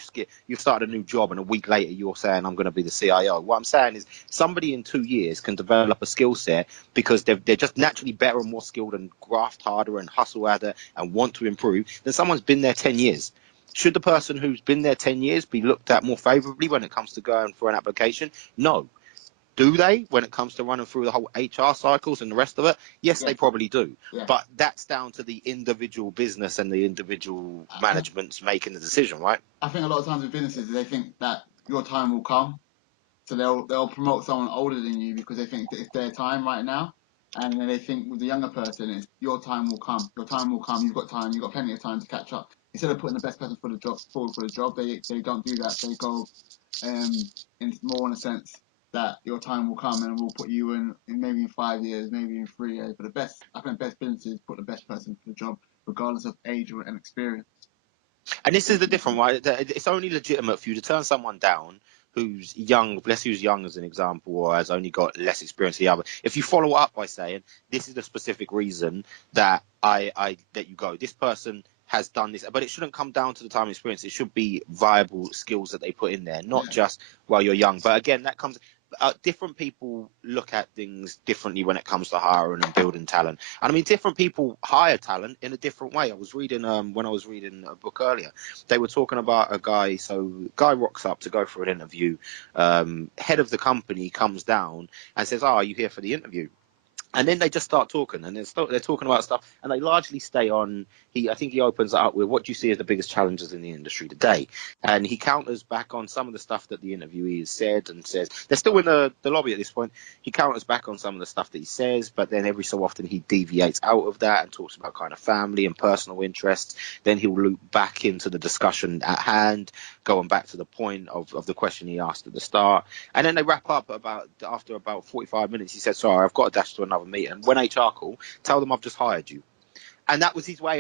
job and a week later you're saying I'm going to be the CIO. What I'm saying is somebody in 2 years can develop a skill set because they're just naturally better and more skilled and graft harder and hustle harder and want to improve than someone's been there 10 years. Should the person who's been there 10 years be looked at more favorably when it comes to going for an application? No. Do they when it comes to running through the whole HR cycles and the rest of it? Yes, they probably do. Yeah. But that's down to the individual business and the individual management's making the decision, right? I think a lot of times with businesses, they think that your time will come, so they'll promote someone older than you because they think that it's their time right now, and then they think with the younger person, it's your time will come. Your time will come. You've got time. You've got plenty of time to catch up. Instead of putting the best person for the job forward for the job, they don't do that. They go in more in a sense that your time will come and we'll put you in maybe in 5 years, maybe in 3 years. But I think the best businesses put the best person for the job, regardless of age and experience. And this is the different, right? It's only legitimate for you to turn someone down who's young, let's use young as an example, or has only got less experience than the other. If you follow up by saying, this is the specific reason that I let you go. This person has done this, but it shouldn't come down to the time and experience. It should be viable skills that they put in there, not just while you're young. But again, that comes... different people look at things differently when it comes to hiring and building talent. And I mean, different people hire talent in a different way. I was reading, when I was reading a book earlier, they were talking about a guy. So guy rocks up to go for an interview. Head of the company comes down and says, "Oh, are you here for the interview?" And then they just start talking, and they're talking about stuff, and they largely stay on. I think he opens it up with, "What do you see as the biggest challenges in the industry today?" And he counters back on some of the stuff that the interviewee has said, and says they're still in the lobby at this point. He counters back on some of the stuff that he says, but then every so often he deviates out of that and talks about kind of family and personal interests. Then he'll loop back into the discussion at hand, going back to the point of the question he asked at the start. And then they wrap up after about 45 minutes. He said, "Sorry, I've got to dash to another meeting. When HR call, tell them I've just hired you." And that was his way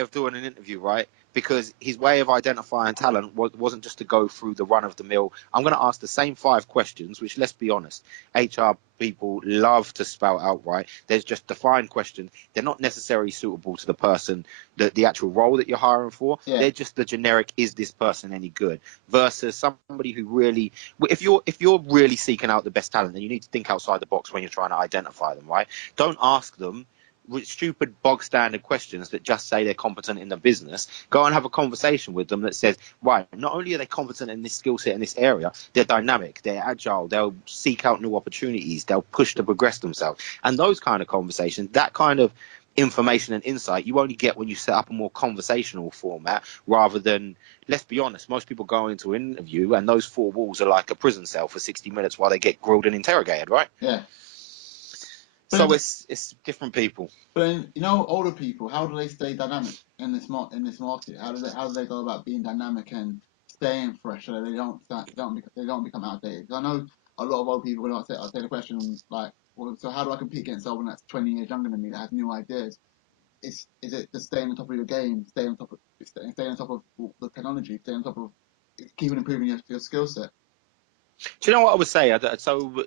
of doing an interview, right? Because his way of identifying talent wasn't just to go through the run of the mill. I'm going to ask the same 5 questions, which, let's be honest, HR people love to spout out, right? There's just defined questions. They're not necessarily suitable to the person, the actual role that you're hiring for. Yeah. They're just the generic, is this person any good? Versus somebody who really, if you're really seeking out the best talent, then you need to think outside the box when you're trying to identify them, right? Don't ask them with stupid bog standard questions that just say they're competent in the business. Go and have a conversation with them that says, right, not only are they competent in this skill set in this area, they're dynamic, they're agile, they'll seek out new opportunities, they'll push to progress themselves. And those kind of conversations, that kind of information and insight, you only get when you set up a more conversational format rather than, let's be honest, most people go into an interview and those 4 walls are like a prison cell for 60 minutes while they get grilled and interrogated, right? Yeah. So it's different people. But older people, how do they stay dynamic in this market? How do they go about being dynamic and staying fresh so they don't become outdated? Because I know a lot of old people, when I say the question like, well, so how do I compete against someone that's 20 years younger than me that has new ideas? Is it just staying on top of your game, staying on top of the technology, staying on top of keeping improving your skill set? Do you know what I would say? So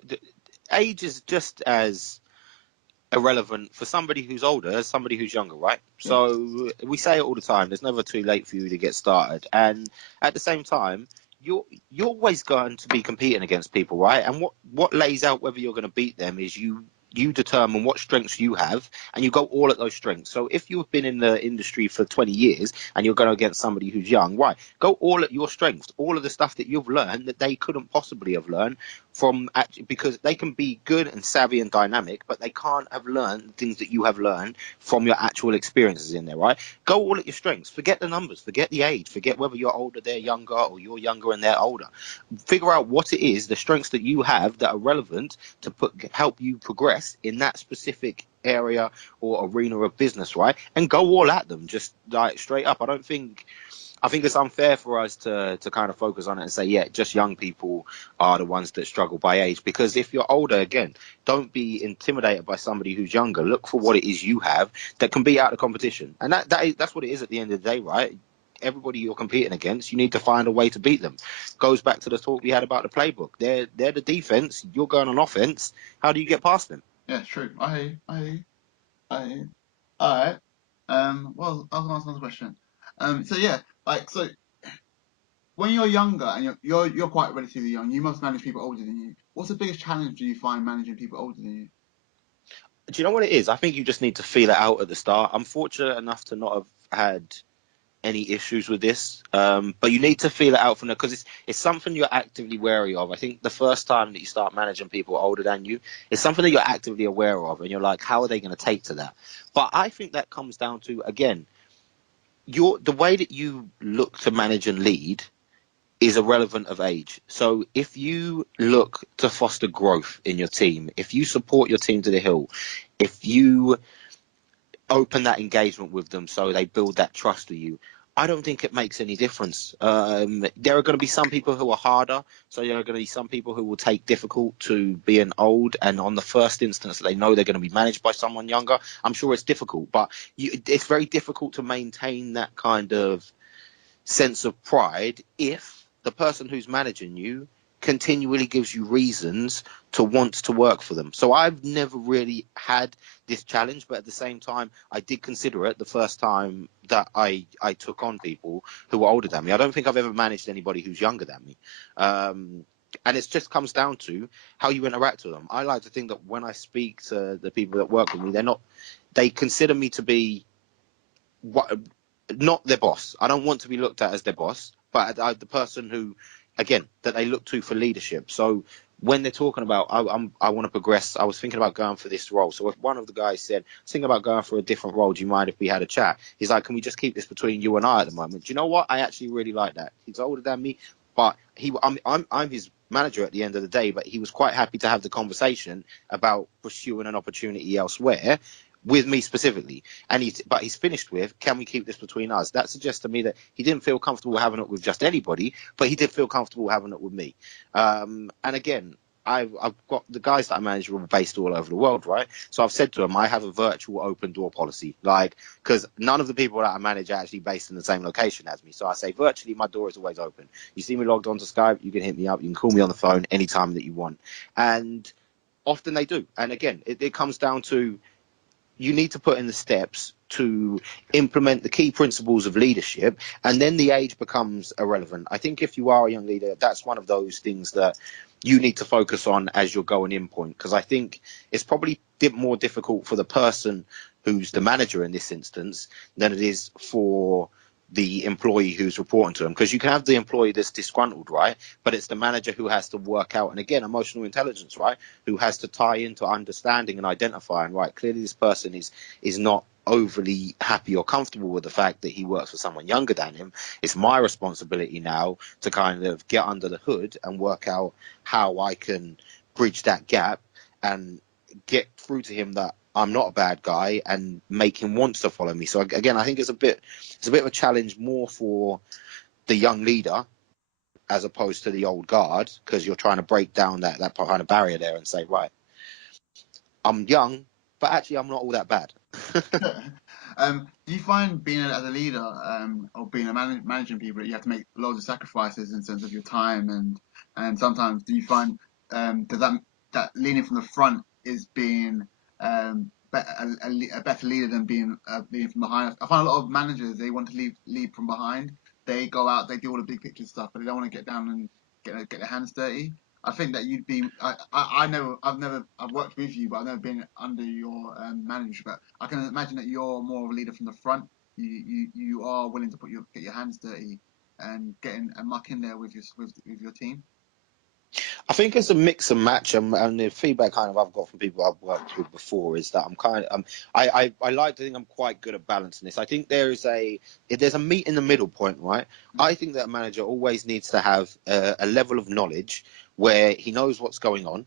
age is just as irrelevant for somebody who's older as somebody who's younger, right? Yeah. So we say it all the time. There's never too late for you to get started, and at the same time, you're always going to be competing against people, right? And what lays out whether you're going to beat them is you determine what strengths you have and you go all at those strengths. So if you've been in the industry for 20 years and you're going against somebody who's young, right, go all at your strengths, all of the stuff that you've learned that they couldn't possibly have learned because they can be good and savvy and dynamic, but they can't have learned things that you have learned from your actual experiences in there, right? Go all at your strengths. Forget the numbers, forget the age, forget whether you're older, they're younger, or you're younger and they're older. Figure out what it is, the strengths that you have that are relevant to help you progress in that specific area or arena of business, right? And go all at them, just like straight up. I think it's unfair for us to kind of focus on it and say, yeah, just young people are the ones that struggle by age. Because if you're older, again, don't be intimidated by somebody who's younger. Look for what it is you have that can beat out the competition. And that's what it is at the end of the day, right? Everybody you're competing against, you need to find a way to beat them. Goes back to the talk we had about the playbook. They're the defense. You're going on offense. How do you get past them? Yeah, it's true. I hear you. I hear you. All right. Well, I was gonna ask another question. So yeah, so when you're younger and you're quite relatively young, you must manage people older than you. What's the biggest challenge do you find managing people older than you? Do you know what it is? I think you just need to feel it out at the start. I'm fortunate enough to not have had any issues with this, but you need to feel it out from there because it's something you're actively wary of. I think the first time that you start managing people older than you, it's something that you're actively aware of, and you're like, how are they going to take to that? But I think that comes down to, again, the way that you look to manage and lead is irrelevant of age. So if you look to foster growth in your team, if you support your team to the hill, if you open that engagement with them so they build that trust with you, I don't think it makes any difference. There are going to be some people who are harder. So there are going to be some people who will take difficult to being old. And on the first instance, they know they're going to be managed by someone younger. I'm sure it's difficult, but it's very difficult to maintain that kind of sense of pride if the person who's managing you continually gives you reasons to want to work for them. So I've never really had this challenge, but at the same time, I did consider it the first time that I took on people who were older than me. I don't think I've ever managed anybody who's younger than me. And it just comes down to how you interact with them. I like to think that when I speak to the people that work with me, they consider me to be not their boss. I don't want to be looked at as their boss, but the person who, again, that they look to for leadership. So when they're talking about, I want to progress, I was thinking about going for this role. So if one of the guys said, thinking about going for a different role, do you mind if we had a chat? He's like, can we just keep this between you and I at the moment? Do you know what? I actually really like that. He's older than me, but I'm his manager at the end of the day, but he was quite happy to have the conversation about pursuing an opportunity elsewhere with me specifically. And he's finished with, can we keep this between us? That suggests to me that he didn't feel comfortable having it with just anybody, but he did feel comfortable having it with me. And again, I've got the guys that I manage are based all over the world, right? So I've said to them, I have a virtual open door policy, like, because none of the people that I manage are actually based in the same location as me. So I say virtually, my door is always open. You see me logged onto Skype, you can hit me up, you can call me on the phone anytime that you want. And often they do. And again, it comes down to, you need to put in the steps to implement the key principles of leadership, and then the age becomes irrelevant. I think if you are a young leader, that's one of those things that you need to focus on as your going in point, because I think it's probably more difficult for the person who's the manager in this instance than it is for the employee who's reporting to them, because you can have the employee that's disgruntled, right? But it's the manager who has to work out, and again, emotional intelligence, right? Who has to tie into understanding and identifying, right? Clearly this person is not overly happy or comfortable with the fact that he works for someone younger than him. It's my responsibility now to kind of get under the hood and work out how I can bridge that gap and get through to him that I'm not a bad guy and make him want to follow me. So again, I think it's a bit of a challenge more for the young leader as opposed to the old guard, because you're trying to break down that kind of barrier there and say, right, I'm young, but actually I'm not all that bad. Do you find being as a leader, or being a managing people, that you have to make loads of sacrifices in terms of your time, and sometimes do you find that leading from the front is being a better leader than being leading from behind? I find a lot of managers, they want to lead from behind. They go out, they do all the big picture stuff, but they don't want to get down and get their hands dirty. I think that you'd be. I've worked with you, but I've never been under your management. But I can imagine that you're more of a leader from the front. You are willing to get your hands dirty and getting and muck in there with your team. I think it's a mix and match, and the feedback kind of I've got from people I've worked with before is that I'm kind of I like to think I'm quite good at balancing this. I think there's a meet in the middle point, right? I think that a manager always needs to have a level of knowledge where he knows what's going on.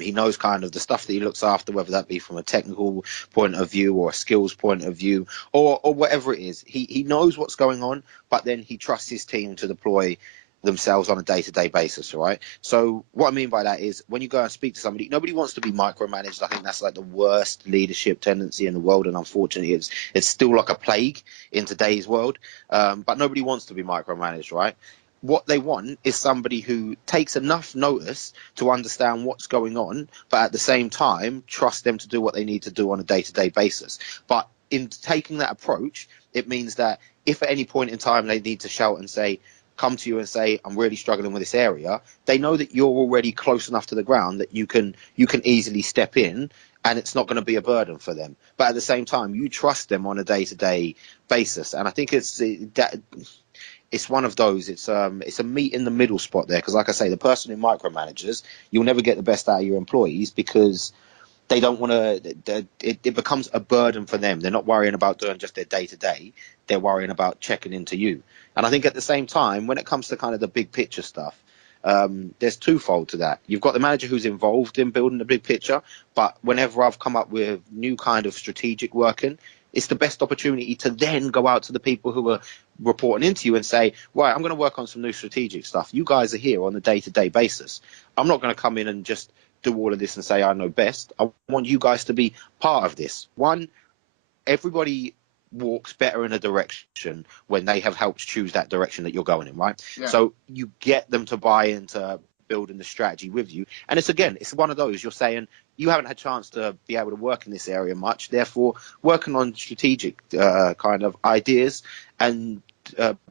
He knows kind of the stuff that he looks after, whether that be from a technical point of view or a skills point of view, or whatever it is. He knows what's going on, but then he trusts his team to deploy themselves on a day-to-day basis, right? So what I mean by that is when you go and speak to somebody, nobody wants to be micromanaged. I think that's like the worst leadership tendency in the world, and unfortunately it's still like a plague in today's world. But nobody wants to be micromanaged, right? What they want is somebody who takes enough notice to understand what's going on, but at the same time trust them to do what they need to do on a day-to-day basis. But in taking that approach, it means that if at any point in time they need to shout and say, come to you and say, I'm really struggling with this area, they know that you're already close enough to the ground that you can easily step in, and it's not going to be a burden for them. But at the same time, you trust them on a day-to-day basis. And I think it's one of those. It's a meet in the middle spot there, because like I say, the person who micromanages, you'll never get the best out of your employees because they don't want to. It becomes a burden for them. They're not worrying about doing just their day to day. They're worrying about checking into you. And I think at the same time, when it comes to kind of the big picture stuff, there's twofold to that. You've got the manager who's involved in building the big picture, but whenever I've come up with new kind of strategic working, it's the best opportunity to then go out to the people who are reporting into you and say, right, I'm going to work on some new strategic stuff. You guys are here on a day-to-day basis. I'm not going to come in and just do all of this and say I know best. I want you guys to be part of this. One, everybody walks better in a direction when they have helped choose that direction that you're going in, right? Yeah. So you get them to buy into building the strategy with you. And it's one of those, you're saying, you haven't had a chance to be able to work in this area much, therefore working on strategic kind of ideas and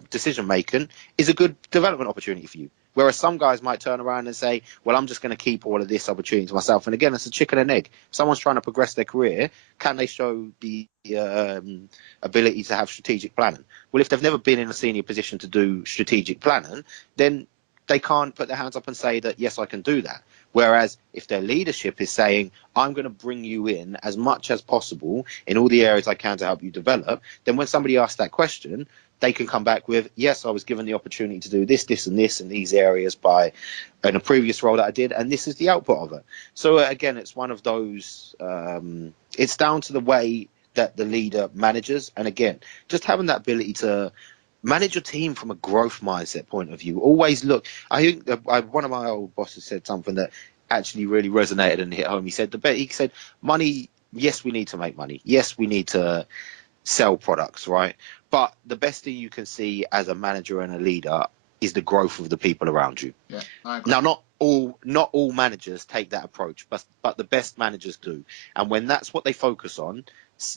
decision making is a good development opportunity for you. Whereas some guys might turn around and say, well, I'm just going to keep all of this opportunity to myself. And again, it's a chicken and egg. If someone's trying to progress their career, can they show the ability to have strategic planning? Well, if they've never been in a senior position to do strategic planning, then they can't put their hands up and say that, yes, I can do that. Whereas if their leadership is saying, I'm going to bring you in as much as possible in all the areas I can to help you develop, then when somebody asks that question, they can come back with, yes, I was given the opportunity to do this, this, and this in these areas by in a previous role that I did, and this is the output of it. So again, it's one of those, it's down to the way that the leader manages. And again, just having that ability to manage your team from a growth mindset point of view. Always look, I think one of my old bosses said something that actually really resonated and hit home. He said, money, yes, we need to make money. Yes, we need to sell products, right? But the best thing you can see as a manager and a leader is the growth of the people around you. Yeah, I agree. Now, not all managers take that approach, but the best managers do. And when that's what they focus on,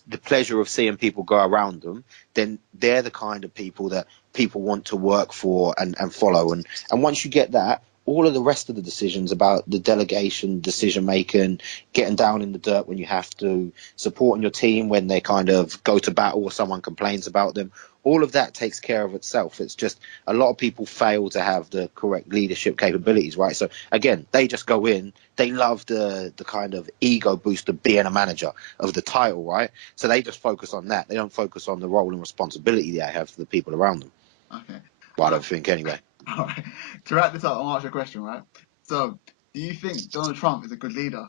the pleasure of seeing people go around them, then they're the kind of people that people want to work for and follow. And once you get that, all of the rest of the decisions about the delegation, decision making, getting down in the dirt when you have to, supporting your team when they kind of go to battle or someone complains about them, all of that takes care of itself. It's just a lot of people fail to have the correct leadership capabilities, right? So again, they just go in, they love the kind of ego boost of being a manager, of the title, right? So they just focus on that. They don't focus on the role and responsibility they have for the people around them. Okay. Well, I don't think anyway. All right. To wrap this up, I'll ask you a question, right? So, do you think Donald Trump is a good leader?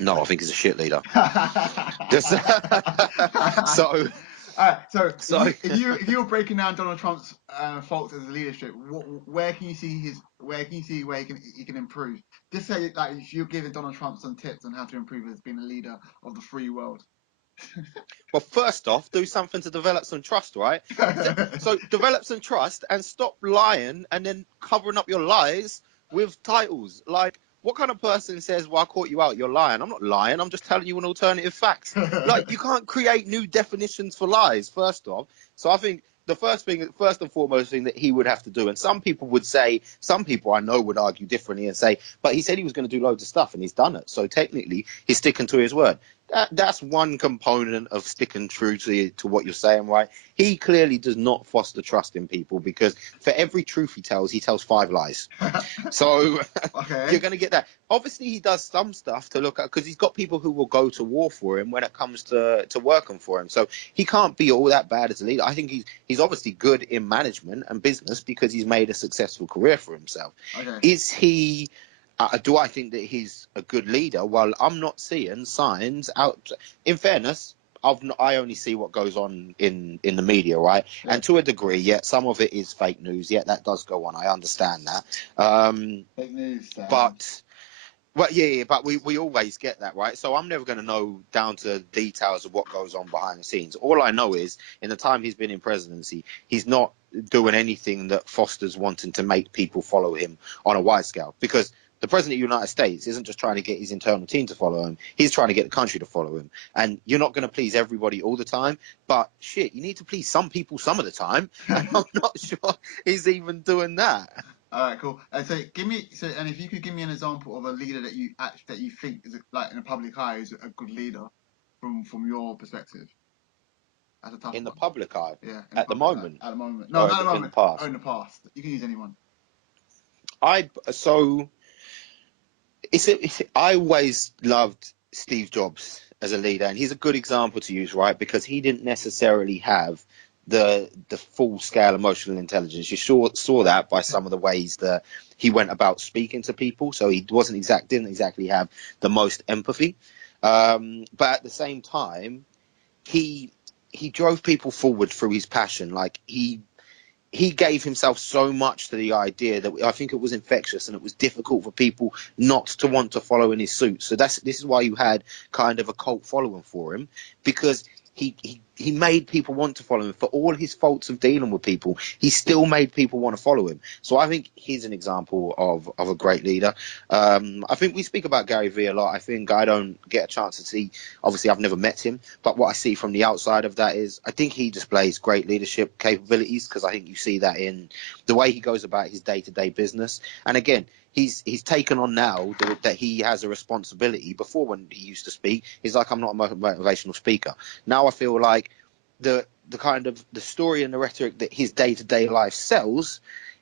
No, I think he's a shit leader. Just, so All right. So, So if you were breaking down Donald Trump's faults as a leadership, where can you see where he can improve? Just say like if you're giving Donald Trump some tips on how to improve as being a leader of the free world. well, first off, do something to develop some trust, right? So develop some trust and stop lying and then covering up your lies with titles. Like, what kind of person says, well, I caught you out, you're lying? I'm not lying, I'm just telling you an alternative facts. Like, you can't create new definitions for lies, first off. So I think the first and foremost thing that he would have to do, and some people I know would argue differently and say, but he said he was going to do loads of stuff and he's done it. So technically, he's sticking to his word. That's one component of sticking true to what you're saying, right? He clearly does not foster trust in people because for every truth he tells 5 lies. So Okay. you're going to get that. Obviously, he does some stuff to look at because he's got people who will go to war for him when it comes to working for him. So he can't be all that bad as a leader. I think he's obviously good in management and business because he's made a successful career for himself. Okay. Is he... do I think that he's a good leader? Well, I'm not seeing signs out. In fairness, I only see what goes on in the media, right? Yeah. And to a degree, some of it is fake news. That does go on. I understand that. Fake news. But we always get that, right? So I'm never going to know down to details of what goes on behind the scenes. All I know is in the time he's been in presidency, he's not doing anything that fosters wanting to make people follow him on a wide scale, because the president of the United States isn't just trying to get his internal team to follow him. He's trying to get the country to follow him. And you're not going to please everybody all the time, but shit, you need to please some people some of the time. And I'm not sure he's even doing that. All right, cool. And if you could give me an example of a leader that you think is like in a public eye is a good leader from your perspective. That's a tough In the one. public eye, Yeah. at the moment. At the moment. No, not at the moment. In the past. Oh, in the past. You can use anyone. I always loved Steve Jobs as a leader, and he's a good example to use, right? Because he didn't necessarily have the full scale emotional intelligence. You saw that by some of the ways that he went about speaking to people. So he didn't exactly have the most empathy, but at the same time, he drove people forward through his passion. Like he gave himself so much to the idea that I think it was infectious, and it was difficult for people not to want to follow in his suit. So this is why you had kind of a cult following for him, because he made people want to follow him. For all his faults of dealing with people, he still made people want to follow him. So I think he's an example of a great leader. I think we speak about Gary Vee a lot. I think I don't get a chance to see, obviously I've never met him, but what I see from the outside of that is I think he displays great leadership capabilities, because I think you see that in the way he goes about his day-to-day business. And again, he's taken on now that he has a responsibility. Before, when he used to speak, he's like, I'm not a motivational speaker. Now I feel like the kind of the story and the rhetoric that his day-to-day life sells,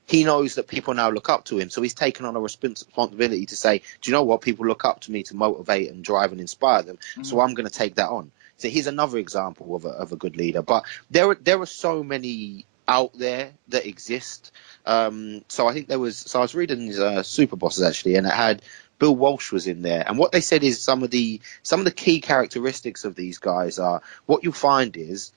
he knows that people now look up to him. So he's taken on a responsibility to say, do you know what? People look up to me to motivate and drive and inspire them. So I'm going to take that on. So he's another example of a good leader. But there are so many out there that exist. So I think I was reading Super Bosses actually, and it had Bill Walsh was in there. And what they said is some of the key characteristics of these guys are, what you'll find is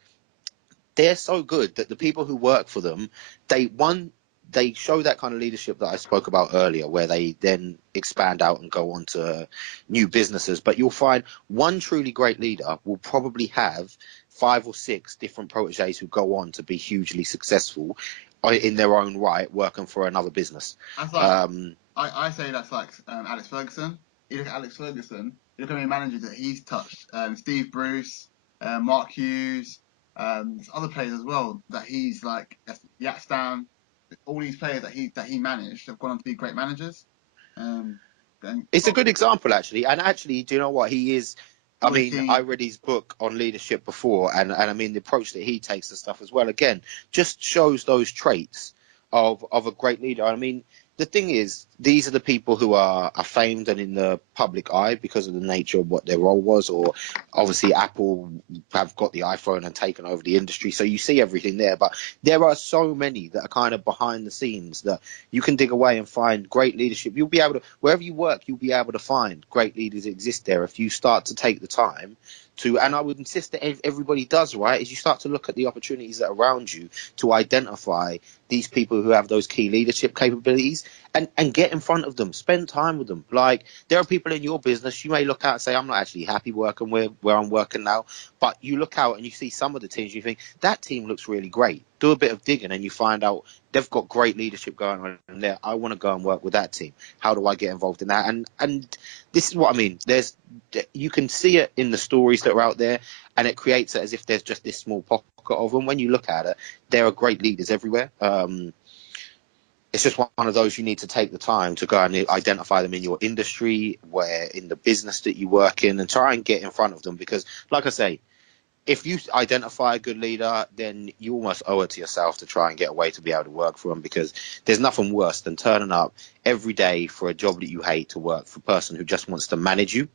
they're so good that the people who work for them, they show that kind of leadership that I spoke about earlier, where they then expand out and go on to new businesses. But you'll find one truly great leader will probably have 5 or 6 different proteges who go on to be hugely successful in their own right, working for another business. That's like, I say that's like Alex Ferguson. You look at Alex Ferguson, you look at how many managers that he's touched. Steve Bruce, Mark Hughes, other players as well that he's like, Yatstam, all these players that he managed have gone on to be great managers. It's a good example, actually. And actually, do you know what? He is. I mean, I read his book on leadership before, and I mean, the approach that he takes to stuff as well, again, just shows those traits of a great leader. I mean, the thing is, these are the people who are famed and in the public eye because of the nature of what their role was, or obviously Apple have got the iPhone and taken over the industry, so you see everything there. But there are so many that are kind of behind the scenes that you can dig away and find great leadership. You'll be able to, wherever you work, you'll be able to find great leaders that exist there if you start to take the time to, and I would insist that everybody does, right, is you start to look at the opportunities that are around you to identify these people who have those key leadership capabilities and get in front of them, spend time with them. Like, there are people in your business, you may look out and say, I'm not actually happy working where I'm working now, but you look out and you see some of the teams, you think, that team looks really great. Do a bit of digging and you find out they've got great leadership going on in there. I want to go and work with that team. How do I get involved in that? And this is what I mean. You can see it in the stories that are out there, and it creates it as if there's just this small pocket of them. When you look at it, there are great leaders everywhere. It's just one of those you need to take the time to go and identify them in your industry, where in the business that you work in, and try and get in front of them. Because, like I say, if you identify a good leader, then you almost owe it to yourself to try and get a way to be able to work for them, because there's nothing worse than turning up every day for a job that you hate to work for a person who just wants to manage you.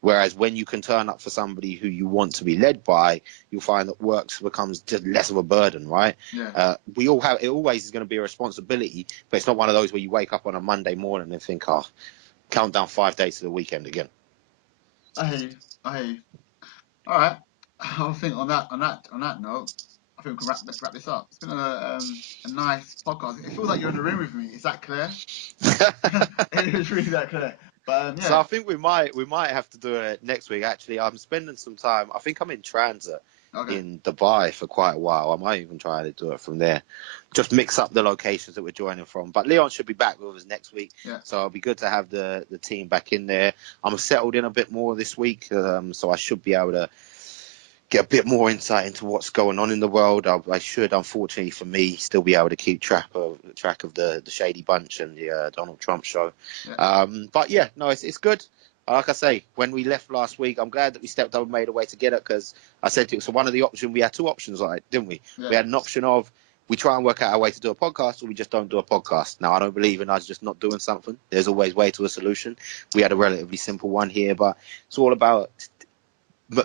Whereas when you can turn up for somebody who you want to be led by, you'll find that work becomes just less of a burden, right? Yeah. We all have, it always is going to be a responsibility, but it's not one of those where you wake up on a Monday morning and think, oh, count down 5 days to the weekend again. I hear you. All right. I think on that note, I think we can wrap this up. It's been a nice podcast. It feels like you're in the room with me. Is that clear? It is really that clear. But yeah. So I think we might have to do it next week. Actually, I'm spending some time. I think I'm in transit in Dubai for quite a while. I might even try to do it from there. Just mix up the locations that we're joining from. But Leon should be back with us next week. Yeah. So it'll be good to have the team back in there. I'm settled in a bit more this week, so I should be able to get a bit more insight into what's going on in the world. I should, unfortunately for me, still be able to keep track of the Shady Bunch and the Donald Trump show. Yeah. But yeah, no, it's good. Like I say, when we left last week, I'm glad that we stepped up and made a way to get it, because I said to you, so one of the options, we had 2 options, like, didn't we? Yeah. We had an option of we try and work out a way to do a podcast, or we just don't do a podcast. Now, I don't believe in us just not doing something. There's always way to a solution. We had a relatively simple one here, but it's all about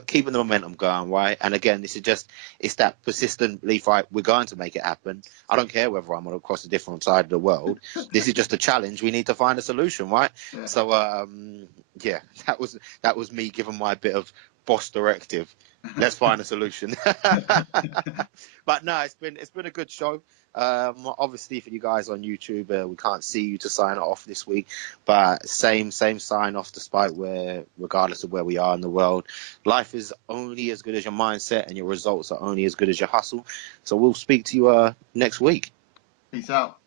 keeping the momentum going, right? And again, it's that persistent belief, right? We're going to make it happen. I don't care whether I'm across a different side of the world. This is just a challenge. We need to find a solution, right? Yeah. So, yeah, that was me giving my bit of boss directive. Let's find a solution. But no, it's been a good show. Obviously for you guys on YouTube, we can't see you to sign it off this week, but same sign off, despite regardless of where we are in the world, life is only as good as your mindset, and your results are only as good as your hustle. So we'll speak to you next week. Peace out.